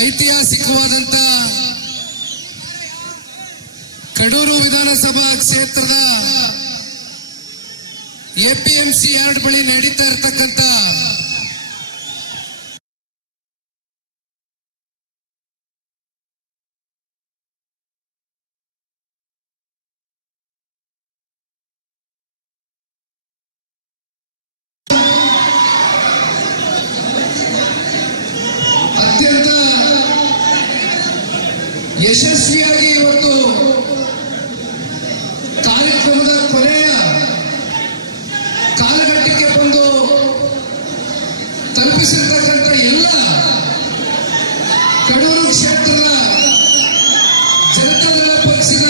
ಐತಿಹಾಸಿಕವಾದಂತ ಕಡೂರು ವಿಧಾನಸಭಾ ಕ್ಷೇತ್ರದ APMC yard ಬಳಿ ನಡೀತಾ ಇರತಕ್ಕಂತ ಅತ್ಯಂತ ಯಶಸ್ವಿಯಾಗಿ ಇವತ್ತು ಕಾರ್ಯಕ್ರಮದ ಕೊನೆಯ ಕಾಲಘಟ್ಟಕ್ಕೆ ಬಂದು ತಲುಪಿಸಿರ್ತಕ್ಕಂಥ ಎಲ್ಲ ಕಡೂರು ಕ್ಷೇತ್ರದ ಜನತಾದಳ ಪಕ್ಷದ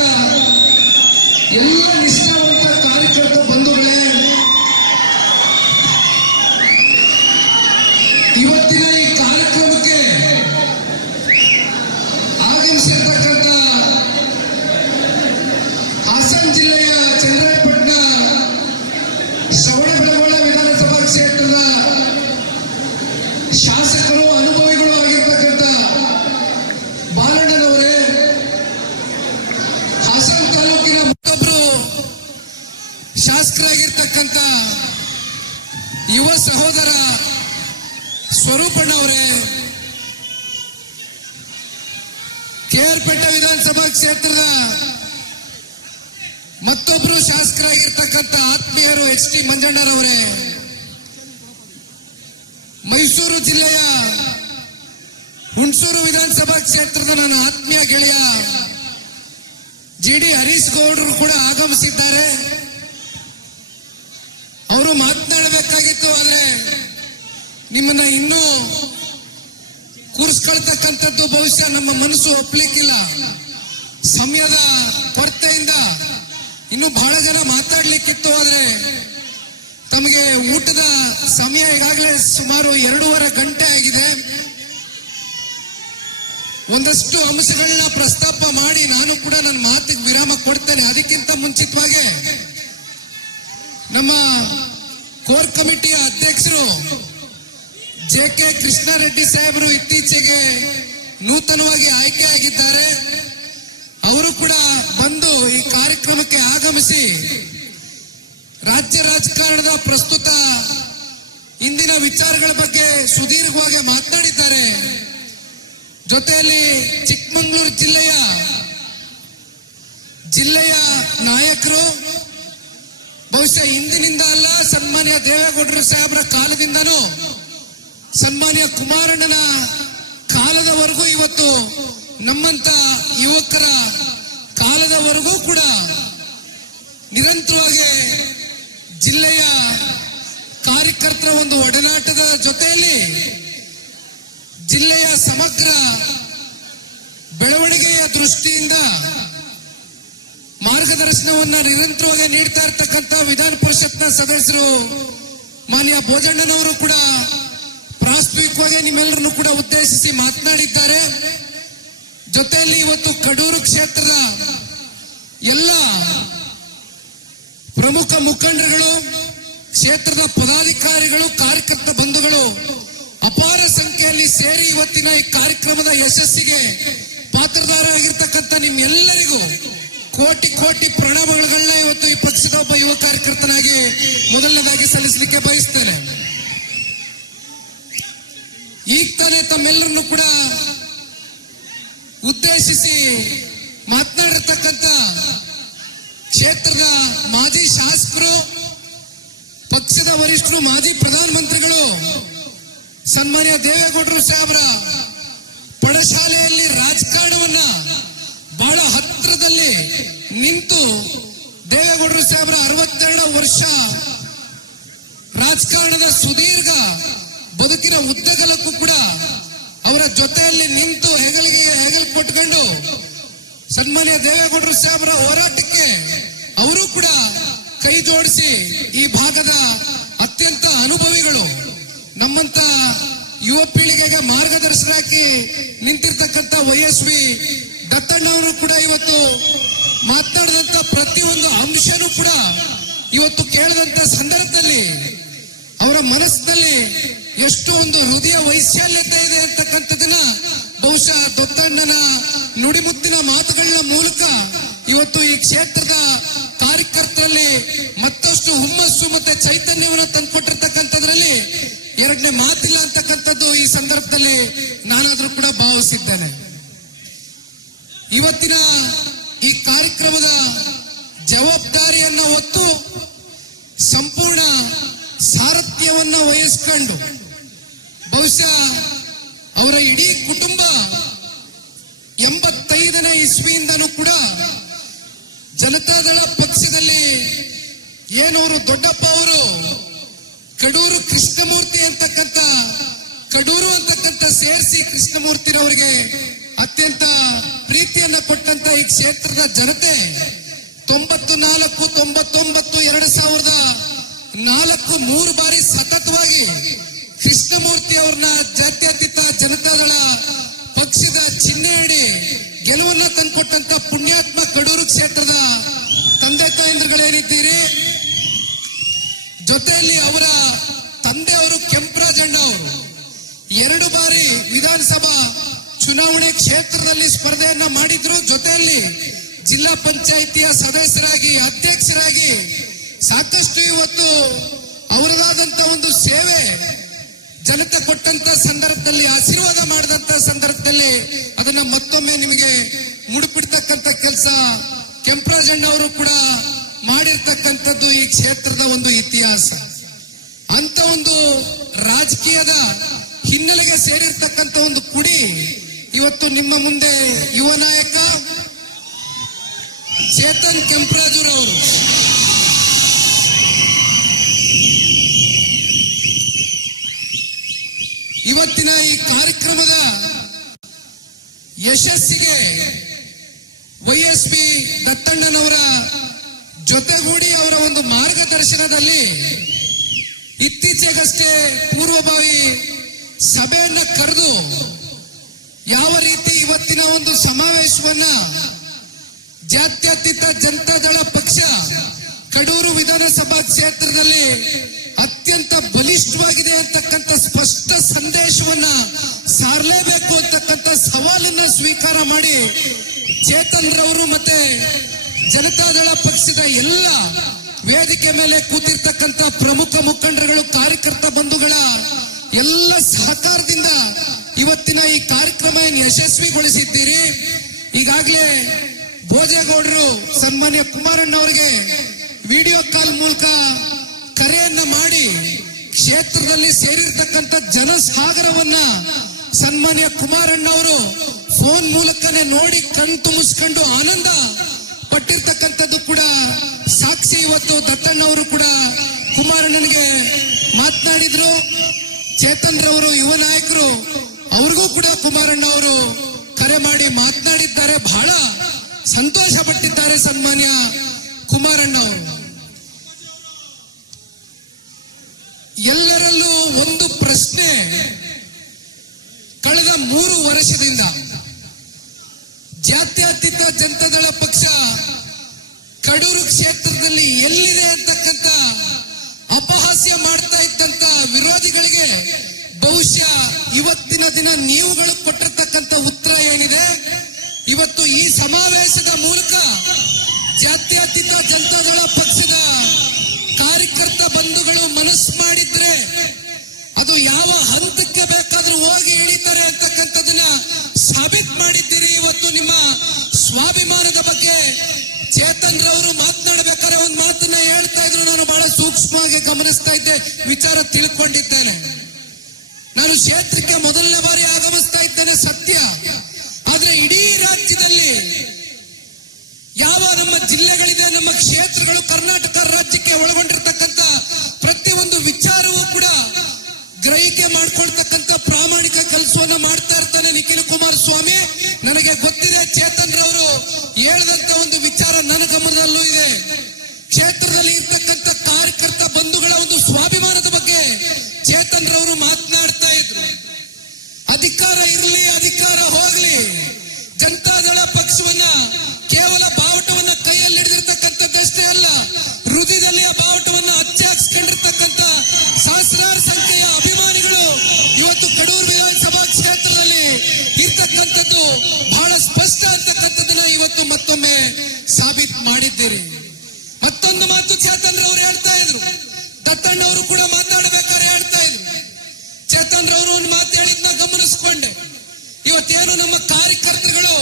ಎಲ್ಲ ನಿಷ್ಠಾವಂತ ಕಾರ್ಯಕರ್ತ ಬಂಧುಗಳೇ, ಇವತ್ತಿನ ಈ ಕಾರ್ಯಕ್ರಮಕ್ಕೆ ಆಗಮಿಸಿರ್ತಕ್ಕಂಥ ಹಾಸನ ಜಿಲ್ಲೆಯ ಚನ್ನರಾಯಪಟ್ಟಣ ಶ್ರವಣಬೆಳಗೊಳ ವಿಧಾನಸಭಾ ಕ್ಷೇತ್ರದ ಶಾಸಕರು, ಅನುಭವಿಗಳು ಆಗಿರ್ತಕ್ಕಂಥ ಬಾಲಣ್ಣನವರೇ, ಹಾಸನ ತಾಲೂಕಿನ ಮತ್ತೊಬ್ಬರು ಶಾಸಕರಾಗಿರ್ತಕ್ಕಂಥ ಯುವ ಸಹೋದರ ಸ್ವರೂಪಣ್ಣವರೇ, ಕೆಆರ್ಪೇಟೆ ವಿಧಾನಸಭಾ ಕ್ಷೇತ್ರದ ಮತ್ತೊಬ್ಬರು ಶಾಸಕರಾಗಿರ್ತಕ್ಕಂಥ ಆತ್ಮೀಯರು ಎಚ್ ಟಿ ಮಂಜಣ್ಣರವರೇ, ಮೈಸೂರು ಜಿಲ್ಲೆಯ ಹುಣಸೂರು ವಿಧಾನಸಭಾ ಕ್ಷೇತ್ರದ ನನ್ನ ಆತ್ಮೀಯ ಗೆಳೆಯ ಜಿಡಿ ಹರೀಶ್ ಗೌಡರು ಕೂಡ ಆಗಮಿಸಿದ್ದಾರೆ. ಅವರು ಮಾತನಾಡಬೇಕಾಗಿತ್ತು, ಆದ್ರೆ ನಿಮ್ಮನ್ನ ಇನ್ನೂ ಕೂರಿಸ್ಕೊಳ್ತಕ್ಕಂಥದ್ದು ಬಹುಶಃ ನಮ್ಮ ಮನಸ್ಸು ಒಪ್ಪಲಿಕ್ಕಿಲ್ಲ. ಸಮಯದ ಕೊರತೆಯಿಂದ ಇನ್ನು ಬಹಳ ಜನ ಮಾತಾಡ್ಲಿಕ್ಕಿತ್ತು, ಆದ್ರೆ ತಮಗೆ ಊಟದ ಸಮಯ ಈಗಾಗಲೇ ಸುಮಾರು 2.5 ಗಂಟೆ ಆಗಿದೆ. ಒಂದಷ್ಟು ಅಂಶಗಳನ್ನ ಪ್ರಸ್ತಾಪ ಮಾಡಿ ನಾನು ಕೂಡ ನನ್ನ ಮಾತಿಗೆ ವಿರಾಮ ಕೊಡ್ತೇನೆ. ಅದಕ್ಕಿಂತ ಮುಂಚಿತವಾಗಿ ನಮ್ಮ ಕೋರ್ ಕಮಿಟಿಯ ಅಧ್ಯಕ್ಷರು ಜೆ.ಕೆ. ಕೃಷ್ಣಾರೆಡ್ಡಿ ಸಾಹೇಬರು ಇತ್ತೀಚೆಗೆ ನೂತನವಾಗಿ ಆಯ್ಕೆ ಆಗಿದ್ದಾರೆ. ಅವರು ಕೂಡ ಬಂದು ಈ ಕಾರ್ಯಕ್ರಮಕ್ಕೆ ಆಗಮಿಸಿ ರಾಜ್ಯ ರಾಜಕಾರಣದ ಪ್ರಸ್ತುತ ಇಂದಿನ ವಿಚಾರಗಳ ಬಗ್ಗೆ ಸುದೀರ್ಘವಾಗಿ ಮಾತನಾಡಿದ್ದಾರೆ. ಜೊತೆಯಲ್ಲಿ ಚಿಕ್ಕಮಗಳೂರು ಜಿಲ್ಲೆಯ ನಾಯಕರು ಬಹುಶಃ ಇಂದಿನಿಂದ ಅಲ್ಲ, ಸನ್ಮಾನ್ಯ ದೇವೇಗೌಡರು ಸಾಹೇಬರ ಕಾಲದಿಂದನೂ ಸನ್ಮಾನ್ಯ ಕುಮಾರಣ್ಣನ ಕಾಲದವರೆಗೂ ಇವತ್ತು ನಮ್ಮಂತ ಯುವಕರ ಕಾಲದವರೆಗೂ ಕೂಡ ನಿರಂತರವಾಗಿ ಜಿಲ್ಲೆಯ ಕಾರ್ಯಕರ್ತರ ಒಂದು ಒಡನಾಟದ ಜೊತೆಯಲ್ಲಿ ಜಿಲ್ಲೆಯ ಸಮಗ್ರ ಬೆಳವಣಿಗೆಯ ದೃಷ್ಟಿಯಿಂದ ಮಾರ್ಗದರ್ಶನವನ್ನ ನಿರಂತರವಾಗಿ ನೀಡ್ತಾ ಇರ್ತಕ್ಕಂಥ ವಿಧಾನ ಪರಿಷತ್ನ ಸದಸ್ಯರು ಮಾನ್ಯ ಭೋಜಣ್ಣನವರು ಕೂಡ ಪ್ರಾಸ್ತಾವಿಕವಾಗಿ ನಿಮ್ಮೆಲ್ಲರನ್ನು ಕೂಡ ಉದ್ದೇಶಿಸಿ ಮಾತನಾಡಿದ್ದಾರೆ. ಜೊತೆಯಲ್ಲಿ ಇವತ್ತು ಕಡೂರು ಕ್ಷೇತ್ರದ ಎಲ್ಲ ಪ್ರಮುಖ ಮುಖಂಡರುಗಳು, ಕ್ಷೇತ್ರದ ಪದಾಧಿಕಾರಿಗಳು, ಕಾರ್ಯಕರ್ತ ಬಂಧುಗಳು ಅಪಾರ ಸಂಖ್ಯೆಯಲ್ಲಿ ಸೇರಿ ಇವತ್ತಿನ ಈ ಕಾರ್ಯಕ್ರಮದ ಯಶಸ್ಸಿಗೆ ಪಾತ್ರಧಾರರಾಗಿರ್ತಕ್ಕಂಥ ನಿಮ್ಮೆಲ್ಲರಿಗೂ ಕೋಟಿ ಕೋಟಿ ಪ್ರಣಾಮಗಳನ್ನ ಇವತ್ತು ಈ ಪಕ್ಷದ ಒಬ್ಬ ಯುವ ಕಾರ್ಯಕರ್ತನಾಗಿ ಮೊದಲನೇದಾಗಿ ಸಲ್ಲಿಸಲಿಕ್ಕೆ ಬಯಸ್ತೇನೆ. ಈಗ ತಾನೇ ತಮ್ಮೆಲ್ಲರನ್ನು ಕೂಡ ಉದ್ದೇಶಿಸಿ ಮಾತನಾಡಿರ್ತಕ್ಕಂಥ ಕ್ಷೇತ್ರದ ಮಾಜಿ ಶಾಸಕರು, ಪಕ್ಷದ ವರಿಷ್ಠರು, ಮಾಜಿ ಪ್ರಧಾನಮಂತ್ರಿಗಳು ಸನ್ಮಾನ್ಯ ದೇವೇಗೌಡರು ಸಾಹೇಬರ ಪಡಶಾಲೆಯಲ್ಲಿ ರಾಜಕಾರಣವನ್ನ ಬಹಳ ಹತ್ತಿರದಲ್ಲಿ ನಿಂತು ದೇವೇಗೌಡರು ಸಾಹೇಬರ 62 ವರ್ಷ ರಾಜಕಾರಣದ ಸುದೀರ್ಘ ಬದುಕಿನ ಉದ್ದಗಲಕ್ಕೂ ಕೂಡ ಅವರ ಜೊತೆಯಲ್ಲಿ ನಿಂತು ಹೆಗಲು ಕೊಟ್ಕೊಂಡು ಸನ್ಮಾನ್ಯ ದೇವೇಗೌಡರು ಸಾಹೇಬರ ಹೋರಾಟಕ್ಕೆ ಅವರು ಕೂಡ ಕೈ ಜೋಡಿಸಿ ಈ ಭಾಗದ ಅತ್ಯಂತ ಅನುಭವಿಗಳು, ನಮ್ಮಂತ ಯುವ ಪೀಳಿಗೆಗೆ ಮಾರ್ಗದರ್ಶನಕ್ಕೆ ನಿಂತಿರ್ತಕ್ಕಂಥ ವೈಎಸ್ವಿ ದತ್ತಣ್ಣವರು ಕೂಡ ಇವತ್ತು ಮಾತನಾಡಿದಂತ ಪ್ರತಿಯೊಂದು ಅಂಶನೂ ಕೂಡ ಇವತ್ತು ಕೇಳಿದಂತ ಸಂದರ್ಭದಲ್ಲಿ ಅವರ ಮನಸ್ಸಿನಲ್ಲಿ ಎಷ್ಟು ಒಂದು ಹೃದಯ ವೈಶಾಲ್ಯತೆ ಇದೆ ಅಂತಕ್ಕಂಥದನ್ನ ಬಹುಶಃ ದೊತ್ತಣ್ಣನ ನುಡಿಮುತ್ತಿನ ಮಾತುಗಳ ಮೂಲಕ ಇವತ್ತು ಈ ಕ್ಷೇತ್ರದ ಕಾರ್ಯಕರ್ತರಲ್ಲಿ ಮತ್ತಷ್ಟು ಹುಮ್ಮಸ್ಸು ಮತ್ತೆ ಚೈತನ್ಯವನ್ನು ತಂದುಕೊಟ್ಟಿರ್ತಕ್ಕಂಥದ್ರಲ್ಲಿ ಎರಡನೇ ಮಾತಿಲ್ಲ ಅಂತಕ್ಕಂಥದ್ದು ಈ ಸಂದರ್ಭದಲ್ಲಿ ನಾನಾದ್ರೂ ಕೂಡ ಭಾವಿಸಿದ್ದೇನೆ. ಇವತ್ತಿನ ಈ ಕಾರ್ಯಕ್ರಮದ ಜವಾಬ್ದಾರಿಯನ್ನ ಹೊತ್ತು ಸಂಪೂರ್ಣ ಸಾರಥ್ಯವನ್ನ ವಹಿಸ್ಕೊಂಡು ಬಹುಶಃ ಅವರ ಇಡೀ ಕುಟುಂಬ 85ನೇ ಇಸ್ವಿಯಿಂದನೂ ಕೂಡ ಜನತಾದಳ ಪಕ್ಷದಲ್ಲಿ ಏನವರು ದೊಡ್ಡಪ್ಪ ಅವರು ಕಡೂರು ಕೃಷ್ಣಮೂರ್ತಿ ಕಡೂರು ಅಂತಕ್ಕಂಥ ಸೇರಿಸಿ ಕೃಷ್ಣಮೂರ್ತಿರವರಿಗೆ ಅತ್ಯಂತ ಪ್ರೀತಿಯನ್ನ ಕೊಟ್ಟಂತ ಈ ಕ್ಷೇತ್ರದ ಜನತೆ 94, 99, 2004 3 ಬಾರಿ ಸತತವಾಗಿ ಕೃಷ್ಣಮೂರ್ತಿ ಅವ್ರನ್ನ ಜಾತ್ಯತೀತ ಜನತಾದಳ ಪಕ್ಷದ ಚಿಹ್ನೆಯಡಿ ಗೆಲುವನ್ನ ತಂದುಕೊಟ್ಟಂತ ಪುಣ್ಯಾತ್ಮ ಕಡೂರು ಕ್ಷೇತ್ರದ ತಂದೆ ತಾಯಂದ್ರುಗಳೇನಿದ್ದೀರಿ, ಜೊತೆಯಲ್ಲಿ ಅವರ ತಂದೆಯವರು ಕೆಂಪರಾಜಣ್ಣ ಅವರು 2 ಬಾರಿ ವಿಧಾನಸಭಾ ಚುನಾವಣೆ ಕ್ಷೇತ್ರದಲ್ಲಿ ಸ್ಪರ್ಧೆಯನ್ನ ಮಾಡಿದ್ರು. ಜೊತೆಯಲ್ಲಿ ಜಿಲ್ಲಾ ಪಂಚಾಯಿತಿಯ ಸದಸ್ಯರಾಗಿ ಅಧ್ಯಕ್ಷರಾಗಿ ಸಾಕಷ್ಟು ಇವತ್ತು ಅವರದಾದಂತ ಒಂದು ಸೇವೆ ಜನತೆ ಕೊಟ್ಟಂತ ಸಂದರ್ಭದಲ್ಲಿ ಆಶೀರ್ವಾದ ಮಾಡಿದಂತ ಸಂದರ್ಭದಲ್ಲಿ ಅದನ್ನ ಮತ್ತೊಮ್ಮೆ ನಿಮಗೆ ಮುಡಿಪಿಡ್ತಕ್ಕಂಥ ಕೆಲಸ ಕೆಂಪರಾಜಣ್ಣ ಅವರು ಕೂಡ ಮಾಡಿರ್ತಕ್ಕಂಥದ್ದು ಈ ಕ್ಷೇತ್ರದ ಒಂದು ಇತಿಹಾಸ. ಅಂತ ಒಂದು ರಾಜಕೀಯದ ಹಿನ್ನೆಲೆಗೆ ಸೇರಿರ್ತಕ್ಕಂಥ ಒಂದು ಕುಡಿ ಇವತ್ತು ನಿಮ್ಮ ಮುಂದೆ ಯುವ ನಾಯಕ ಚೇತನ್ ಕೆಂಪರಾಜುರವರು ಇವತ್ತಿನ ಈ ಕಾರ್ಯಕ್ರಮದ ಯಶಸ್ಸಿಗೆ ವೈಎಸ್ಪಿ ದತ್ತಣ್ಣನವರ ಜೊತೆಗೂಡಿ ಅವರ ಒಂದು ಮಾರ್ಗದರ್ಶನದಲ್ಲಿ ಇತ್ತೀಚೆಗಷ್ಟೇ ಪೂರ್ವಭಾವಿ ಸಭೆಯನ್ನ ಕರೆದು ಯಾವ ರೀತಿ ಇವತ್ತಿನ ಒಂದು ಸಮಾವೇಶವನ್ನ ಜಾತ್ಯತೀತ ಜನತಾದಳ ಪಕ್ಷ ಕಡೂರು ವಿಧಾನಸಭಾ ಕ್ಷೇತ್ರದಲ್ಲಿ ಅತ್ಯಂತ ಬಲಿಷ್ಠವಾಗಿದೆ ಅಂತಕ್ಕಂಥ ಸ್ಪಷ್ಟ ಸಂದೇಶವನ್ನ ಸಾರಲೇಬೇಕು ಅಂತಕ್ಕಂಥ ಸವಾಲನ್ನ ಸ್ವೀಕಾರ ಮಾಡಿ ಚೇತನ್ ರವರು ಮತ್ತೆ ಜನತಾದಳ ಪಕ್ಷದ ಎಲ್ಲ ವೇದಿಕೆ ಮೇಲೆ ಕೂತಿರ್ತಕ್ಕಂಥ ಪ್ರಮುಖ ಮುಖಂಡರುಗಳು, ಕಾರ್ಯಕರ್ತ ಬಂಧುಗಳ ಎಲ್ಲ ಸಹಕಾರದಿಂದ ಇವತ್ತಿನ ಈ ಕಾರ್ಯಕ್ರಮ ಯಶಸ್ವಿಗೊಳಿಸಿದ್ದೀರಿ. ಈಗಾಗಲೇ ಭೋಜೇಗೌಡರು ಸನ್ಮಾನ್ಯ ಕುಮಾರಣ್ಣ ಅವರಿಗೆ ವಿಡಿಯೋ ಕಾಲ್ ಮೂಲಕ ಕರೆಯನ್ನ ಮಾಡಿ ಕ್ಷೇತ್ರದಲ್ಲಿ ಸೇರಿರ್ತಕ್ಕಂಥ ಜನಸಾಗರವನ್ನ ಸನ್ಮಾನ್ಯ ಕುಮಾರಣ್ಣ ಅವರು ಫೋನ್ ಮೂಲಕನೇ ನೋಡಿ ಕಣ್ ತುಂಬಿಸ್ಕೊಂಡು ಆನಂದ ಪಟ್ಟಿರ್ತಕ್ಕಂಥದ್ದು ಕೂಡ ಸಾಕ್ಷಿ. ಇವತ್ತು ದತ್ತಣ್ಣವರು ಕೂಡ ಕುಮಾರಣ್ಣನಿಗೆ ಮಾತನಾಡಿದ್ರು. ಚೇತನ್ ರವರು ಯುವ ನಾಯಕರು ಅವ್ರಿಗೂ ಕೂಡ ಕುಮಾರಣ್ಣ ಅವರು ಕರೆ ಮಾಡಿ ಮಾತನಾಡಿದ್ದಾರೆ. ಬಹಳ ಸಂತೋಷ ಪಟ್ಟಿದ್ದಾರೆ ಸನ್ಮಾನ್ಯ ಕುಮಾರಣ್ಣ ಅವರು. ಎಲ್ಲರಲ್ಲೂ ಒಂದು ಪ್ರಶ್ನೆ, ಕಳೆದ 3 ವರ್ಷದಿಂದ ಜಾತ್ಯತೀತ ಜನತಾದಳ ಪಕ್ಷ ಕಡೂರು ಕ್ಷೇತ್ರದಲ್ಲಿ ಎಲ್ಲಿದೆ ಅಂತಕ್ಕಂಥ ಅಪಹಾಸ್ಯ ಮಾಡ್ತಾ ಇದ್ದಂತ ವಿರೋಧಿಗಳಿಗೆ ಬಹುಶಃ ಇವತ್ತಿನ ದಿನ ನೀವುಗಳು ಕೊಟ್ಟಿರ್ತಕ್ಕಂಥ ಉತ್ತರ ಏನಿದೆ, ಇವತ್ತು ಈ ಸಮಾವೇಶದ ಮೂಲಕ ಜಾತ್ಯತೀತ ಜನತಾದಳ ಪಕ್ಷದ ಕಾರ್ಯಕರ್ತ ಬಂಧುಗಳು ಮನಸ್ಸು ಮಾಡಿದ್ರೆ ಅದು ಯಾವ ಹಂತಕ್ಕೆ ಬೇಕಾದ್ರೂ ಹೋಗಿ ಇಳಿತಾರೆ ಅಂತಕ್ಕಂಥದನ್ನ ಸಾಬೀತು ಮಾಡಿದ್ದೀರಿ. ಇವತ್ತು ನಿಮ್ಮ ಸ್ವಾಭಿಮಾನದ ಬಗ್ಗೆ ಚೇತನ್ ರವರು ಮಾತನಾಡಬೇಕಾದ್ರೆ ಒಂದು ಮಾತನ್ನ ಹೇಳ್ತಾ ಇದ್ರು, ನಾನು ಬಹಳ ಸೂಕ್ಷ್ಮವಾಗಿ ಗಮನಿಸ್ತಾ ಇದ್ದೆ, ವಿಚಾರ ತಿಳ್ಕೊಂಡಿದ್ದೇನೆ. ನಾನು ಕ್ಷೇತ್ರಕ್ಕೆ ಮೊದಲನೇ ಬಾರಿ ಆಗಮಿಸ್ತಾ ಇದ್ದೇನೆ ಸತ್ಯ, ಆದ್ರೆ ಇಡೀ ರಾಜ್ಯದಲ್ಲಿ ಯಾವ ನಮ್ಮ ಜಿಲ್ಲೆಗಳಿದೆ, ನಮ್ಮ ಕ್ಷೇತ್ರಗಳು ಕರ್ನಾಟಕ ರಾಜ್ಯಕ್ಕೆ ಒಳಗೊಂಡಿರ್ತಕ್ಕಂಥ ಪ್ರತಿಯೊಂದು ವಿಚಾರವೂ ಕೂಡ ಗ್ರಹಿಕೆ ಮಾಡ್ಕೊಳ್ತಕ್ಕಂಥ ಪ್ರಾಮಾಣಿಕ ಕೆಲಸವನ್ನ ಮಾಡ್ತಾ ಇರ್ತಾನೆ ನಿಖಿಲ್ ಕುಮಾರಸ್ವಾಮಿ. ನನಗೆ ಗೊತ್ತಿದೆ ಚೇತನ್ ರವರು ಹೇಳಿದಂತ ಒಂದು ವಿಚಾರ ನನ್ನ ಗಮನದಲ್ಲೂ ಇದೆ. ಕ್ಷೇತ್ರದಲ್ಲಿ ಇರ್ತಕ್ಕಂಥ ಕಾರ್ಯಕರ್ತ ಬಂಧುಗಳ ಒಂದು ಸ್ವಾಭಿಮಾನದ ಬಗ್ಗೆ ಚೇತನ್ ರವರು ಮಾತನಾಡ್ತಾ ಇದ್ರು. ಅಧಿಕಾರ ಇರಲಿ, ಅಧಿಕಾರ ಹೋಗ್ಲಿ, ಜನತಾದಳ ಪಕ್ಷವನ್ನ ಕೇವಲ ಬಾವುಟವನ್ನ ಕೈಯಲ್ಲಿ ಹಿಡಿದಿರ್ತಕ್ಕಂಥದ್ದಷ್ಟೇ ಅಲ್ಲ, ಹೃದಯದಲ್ಲಿ ಆ ಬಾವುಟವನ್ನ ಅಚ್ಚಾಕ್ಸ್ಕೊಂಡಿರ್ತಕ್ಕಂಥ ಸಹಸ್ರಾರು ಸಂಖ್ಯೆಯ ಅಭಿಮಾನಿಗಳು ಇವತ್ತು ಕಡೂರು ವಿಧಾನಸಭಾ ಕ್ಷೇತ್ರದಲ್ಲಿ ಇರ್ತಕ್ಕಂಥ ಇದ್ರು. ದತ್ತಣ್ಣ ಅವರು ಕೂಡ ಮಾತಾಡ್ಬೇಕಾದ್ರೆ ಹೇಳ್ತಾ ಇದ್ರು. ಚೇತನ್ ರವರು ಒಂದು ಮಾತು ಹೇಳಿದ್ನ ಗಮನಿಸ್ಕೊಂಡೆ. ಇವತ್ತೇನು ನಮ್ಮ ಕಾರ್ಯಕರ್ತರುಗಳು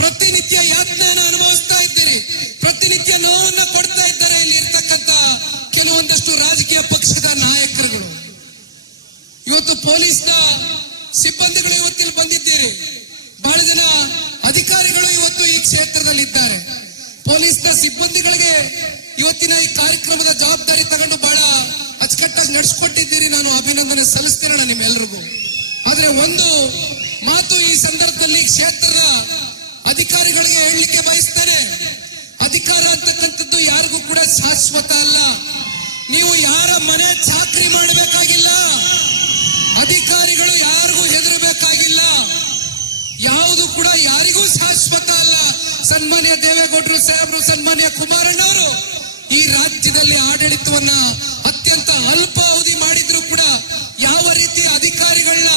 ಪ್ರತಿನಿತ್ಯ ಯಾತನೆಯನ್ನು ಅನುಭವಿಸ್ತಾ ಇದ್ದೀರಿ, ಪ್ರತಿನಿತ್ಯ ನೋವನ್ನ ಕೊಡ್ತಾ ಇದ್ದಾರೆ ಇಲ್ಲಿ ಇರ್ತಕ್ಕಂಥ ಕೆಲವೊಂದಷ್ಟು ರಾಜಕೀಯ ಪಕ್ಷದ ನಾಯಕರುಗಳು. ಇವತ್ತು ಪೊಲೀಸ್ನ ಸಿಬ್ಬಂದಿಗಳು ಇವತ್ತಿಲ್ಲಿ ಬಂದಿದ್ದೀರಿ, ಬಹಳ ಜನ ಅಧಿಕಾರಿಗಳು ಇವತ್ತು ಈ ಕ್ಷೇತ್ರದಲ್ಲಿದ್ದಾರೆ. ಪೊಲೀಸ್ನ ಸಿಬ್ಬಂದಿಗಳಿಗೆ ಇವತ್ತಿನ ಈ ಕಾರ್ಯಕ್ರಮದ ಜವಾಬ್ದಾರಿ ತಗೊಂಡು ಬಹಳ ಅಚ್ಚುಕಟ್ಟಾಗಿ ನಡೆಸ್ಕೊಟ್ಟಿದ್ದೀರಿ. ನಾನು ಅಭಿನಂದನೆ ಸಲ್ಲಿಸ್ತೇನೆ ನಿಮ್ಮೆಲ್ಲರಿಗೂ. ಆದ್ರೆ ಒಂದು ಮಾತು ಈ ಸಂದರ್ಭದಲ್ಲಿ ಕ್ಷೇತ್ರದ ಅಧಿಕಾರಿಗಳಿಗೆ ಹೇಳಲಿಕ್ಕೆ ಬಯಸ್ತೇನೆ. ಅಧಿಕಾರ ಅಂತಕ್ಕಂಥದ್ದು ಯಾರಿಗೂ ಕೂಡ ಶಾಶ್ವತ ಅಲ್ಲ. ನೀವು ಯಾರ ಮನೆ ಚಾಕ್ರಿ ಮಾಡಬೇಕಾಗಿಲ್ಲ, ಅಧಿಕಾರಿಗಳು ಯಾರಿಗೂ ಹೆದರಬೇಕಾಗಿಲ್ಲ. ಯಾವುದು ಕೂಡ ಯಾರಿಗೂ ಶಾಶ್ವತ ಅಲ್ಲ. ಸನ್ಮಾನ್ಯ ದೇವೇಗೌಡರು ಸಾಹೇಬರು, ಸನ್ಮಾನ್ಯ ಕುಮಾರಣ್ಣವರು ಈ ರಾಜ್ಯದಲ್ಲಿ ಆಡಳಿತವನ್ನ ಅತ್ಯಂತ ಅಲ್ಪಾವಧಿ ಮಾಡಿದ್ರು ಕೂಡ ಯಾವ ರೀತಿ ಅಧಿಕಾರಿಗಳನ್ನ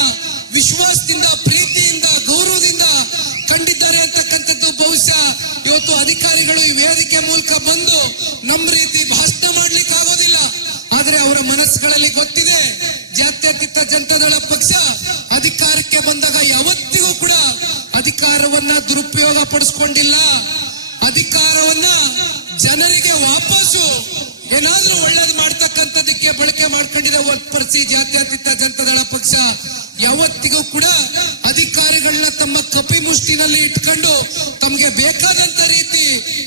ವಿಶ್ವಾಸದಿಂದ, ಪ್ರೀತಿಯಿಂದ, ಗೌರವದಿಂದ ಕಂಡಿದ್ದಾರೆ ಅಂತಕ್ಕಂಥದ್ದು ಬಹುಶಃ ಇವತ್ತು ಅಧಿಕಾರಿಗಳು ಈ ವೇದಿಕೆ ಮೂಲಕ ಬಂದು ನಮ್ಮ ರೀತಿ ಭಾಷಣ ಮಾಡ್ಲಿಕ್ಕೆ ಆಗೋದಿಲ್ಲ. ಆದ್ರೆ ಅವರ ಮನಸ್ಸುಗಳಲ್ಲಿ ಗೊತ್ತಿದೆ, ಜಾತ್ಯತೀತ ಜನತಾದಳ ಪಕ್ಷ ಅಧಿಕಾರಕ್ಕೆ ಬಂದಾಗ ಯಾವತ್ತಿಗೂ ಕೂಡ ಅಧಿಕಾರವನ್ನ ದುರುಪಯೋಗ ಪಡಿಸ್ಕೊಂಡಿಲ್ಲ. ಅಧಿಕಾರವನ್ನ ಜನರಿಗೆ ವಾಪಸ್ಸು ಏನಾದ್ರೂ ಒಳ್ಳೇದು ಮಾಡ್ತಕ್ಕಂಥದಕ್ಕೆ ಬಳಕೆ ಮಾಡ್ಕೊಂಡಿದೆ ಹೊರತುಪಡಿಸಿ ಜಾತ್ಯತೀತ ಜನತಾದಳ ಪಕ್ಷ ಯಾವತ್ತಿಗೂ ಕೂಡ ಅಧಿಕಾರಿಗಳನ್ನ ತಮ್ಮ ಕಪಿಮುಷ್ಟಿನಲ್ಲಿ ಇಟ್ಕೊಂಡು ತಮಗೆ ಬೇಕಾದಂತ ರೀತಿ